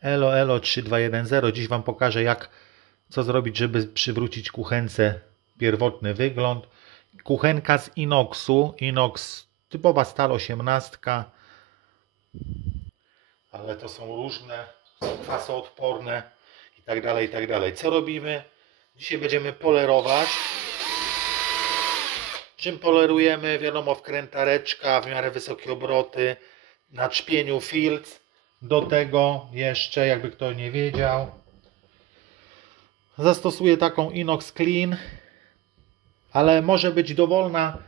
Elo Elo 3210. Dziś Wam pokażę co zrobić, żeby przywrócić kuchence pierwotny wygląd. Kuchenka z inoxu, inox typowa stal 18, ale to są różne, są kwasoodporne i tak dalej, i tak dalej. Co robimy? Dzisiaj będziemy polerować. Czym polerujemy? Wiadomo, wkrętareczka, w miarę wysokie obroty, na trzpieniu filtr. Do tego jeszcze, jakby kto nie wiedział, zastosuję taką Inox Clean, ale może być dowolna,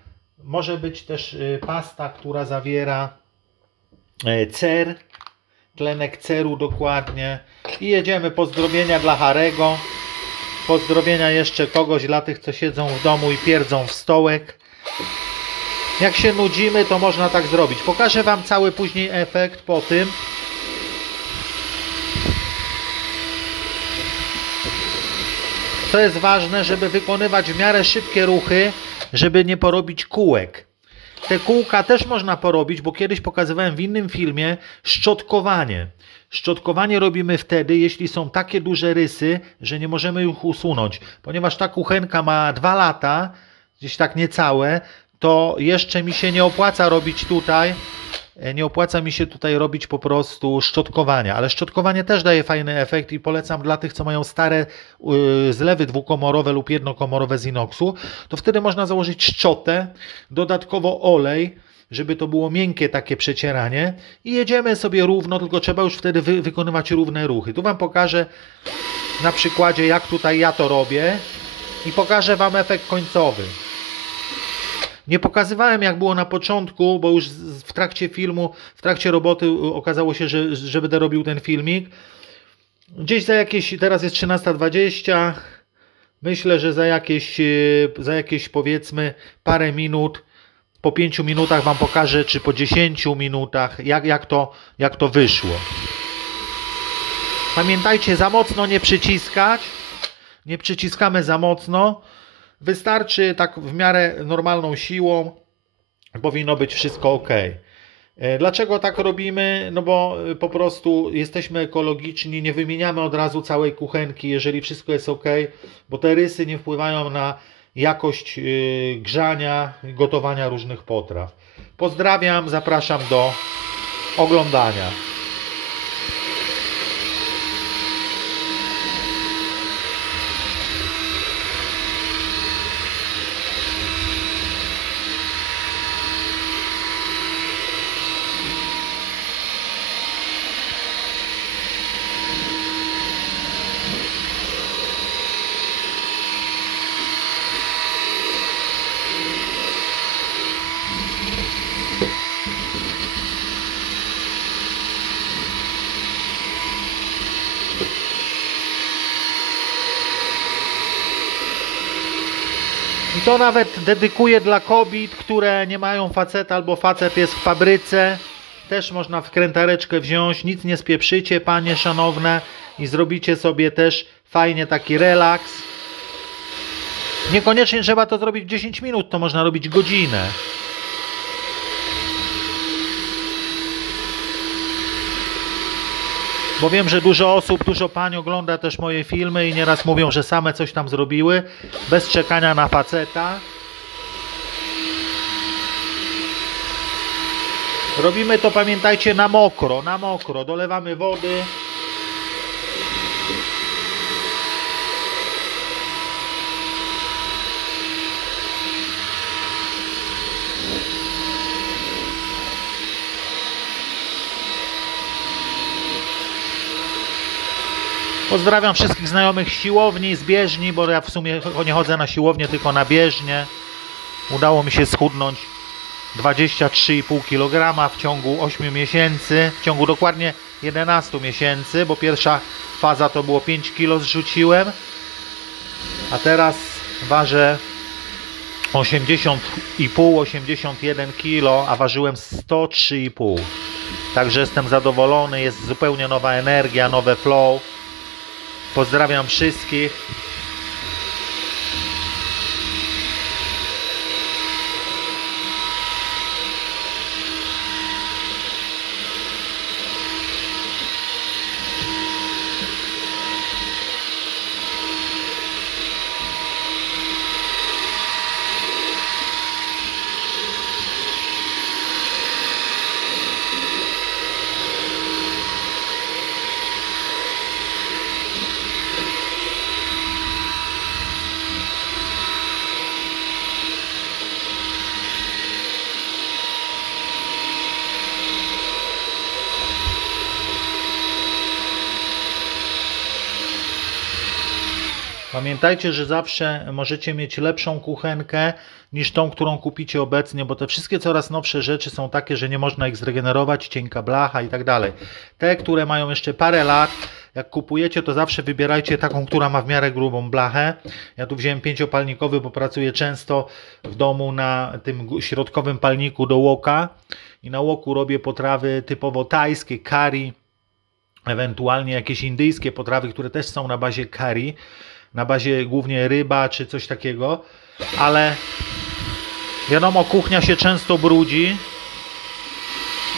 może być też pasta, która zawiera cer, tlenek ceru dokładnie. I jedziemy. Pozdrowienia dla Harego, pozdrowienia jeszcze kogoś dla tych, co siedzą w domu i pierdzą w stołek. Jak się nudzimy, to można tak zrobić. Pokażę Wam cały później efekt po tym. To jest ważne, żeby wykonywać w miarę szybkie ruchy, żeby nie porobić kółek. Te kółka też można porobić, bo kiedyś pokazywałem w innym filmie szczotkowanie. Szczotkowanie robimy wtedy, jeśli są takie duże rysy, że nie możemy ich usunąć. Ponieważ ta kuchenka ma 2 lata, gdzieś tak niecałe, to jeszcze mi się nie opłaca robić tutaj. Nie opłaca mi się tutaj robić po prostu szczotkowania, ale szczotkowanie też daje fajny efekt i polecam dla tych, co mają stare zlewy dwukomorowe lub jednokomorowe z inoxu, to wtedy można założyć szczotę, dodatkowo olej, żeby to było miękkie takie przecieranie i jedziemy sobie równo, tylko trzeba już wtedy wykonywać równe ruchy. Tu Wam pokażę na przykładzie, jak tutaj ja to robię i pokażę Wam efekt końcowy. Nie pokazywałem, jak było na początku, bo już w trakcie filmu, w trakcie roboty okazało się, że będę robił ten filmik. Gdzieś za jakieś, teraz jest 13:20, myślę, że za jakieś powiedzmy parę minut, po 5 minutach Wam pokażę, czy po 10 minutach, jak to wyszło. Pamiętajcie, za mocno nie przyciskać, nie przyciskamy za mocno. Wystarczy tak w miarę normalną siłą, powinno być wszystko ok. Dlaczego tak robimy? No bo po prostu jesteśmy ekologiczni, nie wymieniamy od razu całej kuchenki, jeżeli wszystko jest ok, bo te rysy nie wpływają na jakość grzania, gotowania różnych potraw. Pozdrawiam, zapraszam do oglądania. I to nawet dedykuję dla kobiet, które nie mają faceta albo facet jest w fabryce. Też można wkrętareczkę wziąć, nic nie spieprzycie, panie szanowne, i zrobicie sobie też fajnie taki relaks. Niekoniecznie trzeba to zrobić w 10 minut, to można robić godzinę. Bo wiem, że dużo osób, dużo pań ogląda też moje filmy i nieraz mówią, że same coś tam zrobiły, bez czekania na faceta. Robimy to, pamiętajcie, na mokro, dolewamy wody. Pozdrawiam wszystkich znajomych z siłowni, z bieżni, bo ja w sumie nie chodzę na siłownię, tylko na bieżnię. Udało mi się schudnąć 23,5 kg w ciągu 8 miesięcy, w ciągu dokładnie 11 miesięcy, bo pierwsza faza to było 5 kg zrzuciłem, a teraz ważę 80,5-81 kg, a ważyłem 103,5. Także jestem zadowolony, jest zupełnie nowa energia, nowe flow. Pozdrawiam wszystkich. Pamiętajcie, że zawsze możecie mieć lepszą kuchenkę niż tą, którą kupicie obecnie, bo te wszystkie coraz nowsze rzeczy są takie, że nie można ich zregenerować, cienka blacha i tak dalej. Te, które mają jeszcze parę lat, jak kupujecie, to zawsze wybierajcie taką, która ma w miarę grubą blachę. Ja tu wziąłem 5-palnikowy, bo pracuję często w domu na tym środkowym palniku do łoka i na łoku robię potrawy typowo tajskie, curry, ewentualnie jakieś indyjskie potrawy, które też są na bazie curry, na bazie głównie ryba czy coś takiego, ale wiadomo, kuchnia się często brudzi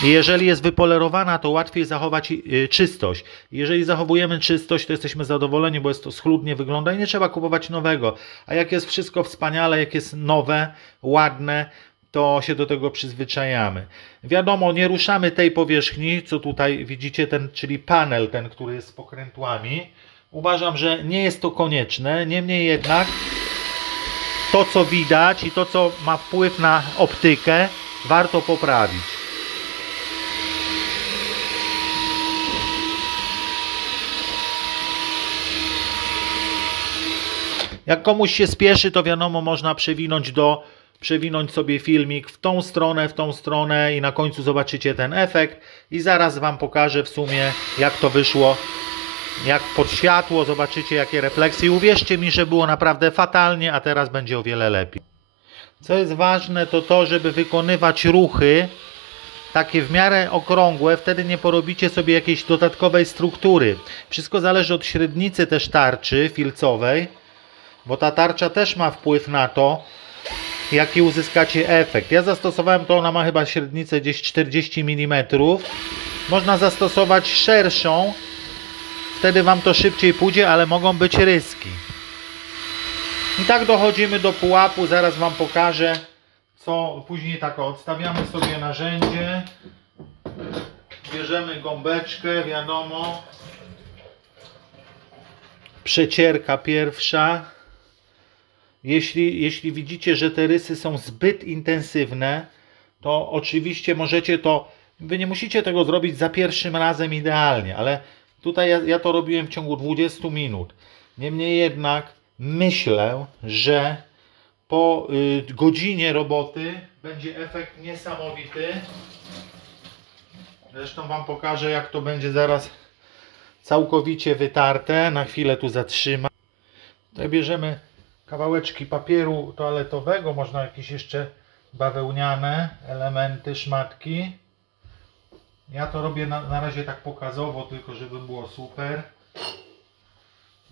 i jeżeli jest wypolerowana, to łatwiej zachować czystość. Jeżeli zachowujemy czystość, to jesteśmy zadowoleni, bo jest to schludnie wygląda i nie trzeba kupować nowego. A jak jest wszystko wspaniale, jak jest nowe, ładne, to się do tego przyzwyczajamy. Wiadomo, nie ruszamy tej powierzchni, co tutaj widzicie, czyli panel, ten, który jest z pokrętłami. Uważam, że nie jest to konieczne, niemniej jednak to, co widać i to, co ma wpływ na optykę, warto poprawić. Jak komuś się spieszy, to wiadomo, można przewinąć sobie filmik w tą stronę i na końcu zobaczycie ten efekt i zaraz Wam pokażę w sumie, jak to wyszło, jak pod światło, zobaczycie jakie refleksje. I uwierzcie mi, że było naprawdę fatalnie, a teraz będzie o wiele lepiej. Co jest ważne, to to, żeby wykonywać ruchy takie w miarę okrągłe, wtedy nie porobicie sobie jakiejś dodatkowej struktury. Wszystko zależy od średnicy też tarczy filcowej, bo ta tarcza też ma wpływ na to, jaki uzyskacie efekt. Ja zastosowałem to, ona ma chyba średnicę gdzieś 40 mm. Można zastosować szerszą, wtedy Wam to szybciej pójdzie, ale mogą być ryski. I tak dochodzimy do pułapu, zaraz Wam pokażę, co później. Tak odstawiamy sobie narzędzie, bierzemy gąbeczkę, wiadomo, przecierka pierwsza. Jeśli widzicie, że te rysy są zbyt intensywne, to oczywiście możecie to, Wy nie musicie tego zrobić za pierwszym razem idealnie, ale tutaj ja to robiłem w ciągu 20 minut. Niemniej jednak myślę, że po godzinie roboty będzie efekt niesamowity. Zresztą Wam pokażę, jak to będzie zaraz całkowicie wytarte. Na chwilę tu zatrzymam. Tutaj bierzemy kawałeczki papieru toaletowego, można jakieś jeszcze bawełniane elementy, szmatki. Ja to robię na razie tak pokazowo, tylko żeby było super.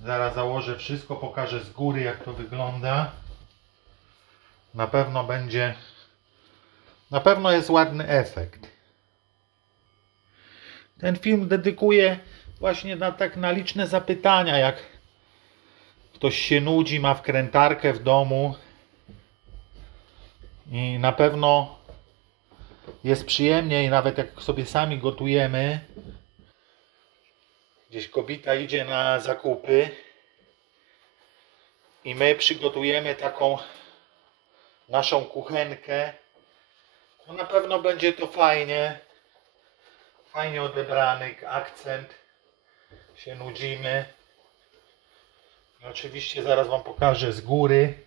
Zaraz założę wszystko, pokażę z góry, jak to wygląda. Na pewno jest ładny efekt. Ten film dedykuję właśnie na liczne zapytania, jak ktoś się nudzi, ma wkrętarkę w domu i na pewno jest przyjemniej, nawet jak sobie sami gotujemy. Gdzieś kobieta idzie na zakupy i my przygotujemy taką naszą kuchenkę. No na pewno będzie to fajnie odebrany akcent. Się nudzimy. I oczywiście zaraz Wam pokażę z góry,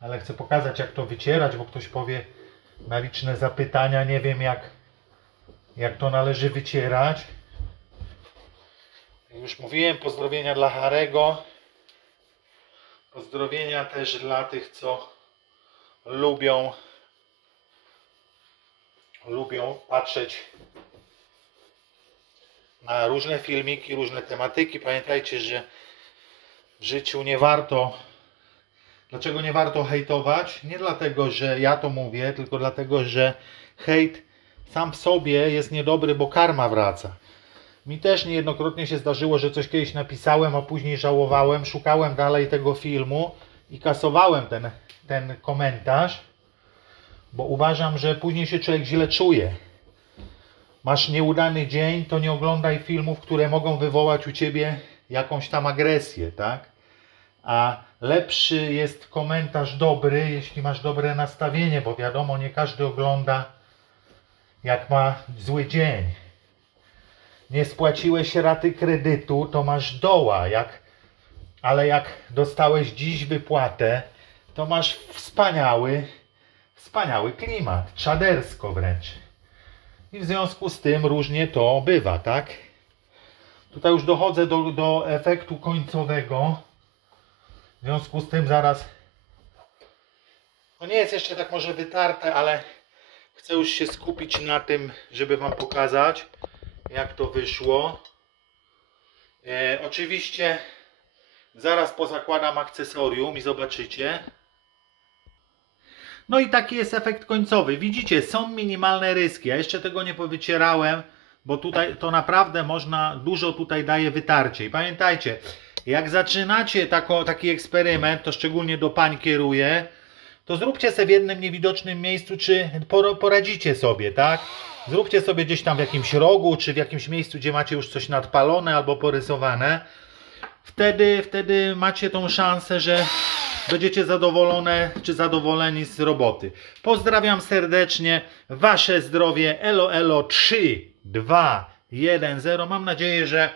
ale chcę pokazać, jak to wycierać, bo ktoś powie na liczne zapytania, nie wiem jak to należy wycierać. Już mówiłem, pozdrowienia dla Harego. Pozdrowienia też dla tych, co lubią patrzeć na różne filmiki, różne tematyki. Pamiętajcie, że w życiu nie warto. Dlaczego nie warto hejtować? Nie dlatego, że ja to mówię, tylko dlatego, że hejt sam w sobie jest niedobry, bo karma wraca. Mi też niejednokrotnie się zdarzyło, że coś kiedyś napisałem, a później żałowałem, szukałem dalej tego filmu i kasowałem ten komentarz, bo uważam, że później się człowiek źle czuje. Masz nieudany dzień, to nie oglądaj filmów, które mogą wywołać u Ciebie jakąś tam agresję, tak? A lepszy jest komentarz dobry, jeśli masz dobre nastawienie, bo wiadomo, nie każdy ogląda, jak ma zły dzień. Nie spłaciłeś raty kredytu, to masz doła. Jak ale jak dostałeś dziś wypłatę, to masz wspaniały klimat, czadersko wręcz. I w związku z tym różnie to bywa, tak? Tutaj już dochodzę do efektu końcowego. W związku z tym zaraz... No nie jest jeszcze tak może wytarte, ale chcę już się skupić na tym, żeby wam pokazać, jak to wyszło. Oczywiście zaraz pozakładam akcesorium i zobaczycie. No i taki jest efekt końcowy. Widzicie, są minimalne ryski. Ja jeszcze tego nie powycierałem, bo tutaj to naprawdę można, dużo tutaj daje wytarcie. I pamiętajcie, jak zaczynacie taki eksperyment, to szczególnie do pań kieruję, to zróbcie sobie w jednym niewidocznym miejscu, czy poradzicie sobie, tak? Zróbcie sobie gdzieś tam w jakimś rogu, czy w jakimś miejscu, gdzie macie już coś nadpalone albo porysowane. Wtedy macie tą szansę, że będziecie zadowolone czy zadowoleni z roboty. Pozdrawiam serdecznie. Wasze zdrowie. Elo, elo. 3, 2, 1, 0. Mam nadzieję, że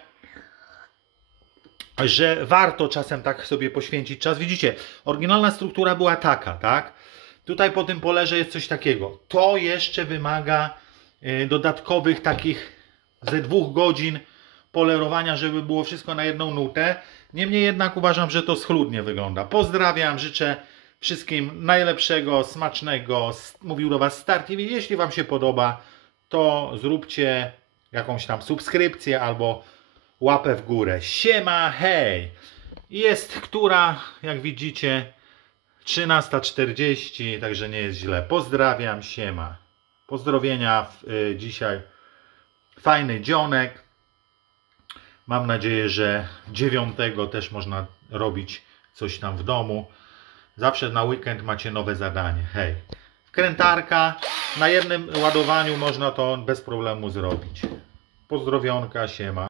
warto czasem tak sobie poświęcić czas. Widzicie, oryginalna struktura była taka, tak? Tutaj po tym polerze jest coś takiego. To jeszcze wymaga dodatkowych takich ze 2 godzin polerowania, żeby było wszystko na jedną nutę. Niemniej jednak uważam, że to schludnie wygląda. Pozdrawiam, życzę wszystkim najlepszego, smacznego. Mówił do Was Star TV. Jeśli Wam się podoba, to zróbcie jakąś tam subskrypcję albo łapę w górę. Siema, hej! Jest która, jak widzicie, 13:40, także nie jest źle. Pozdrawiam, siema. Pozdrowienia dzisiaj. Fajny dzionek. Mam nadzieję, że 9 też można robić coś tam w domu. Zawsze na weekend macie nowe zadanie. Hej. Wkrętarka. Na jednym ładowaniu można to bez problemu zrobić. Pozdrowionka, siema.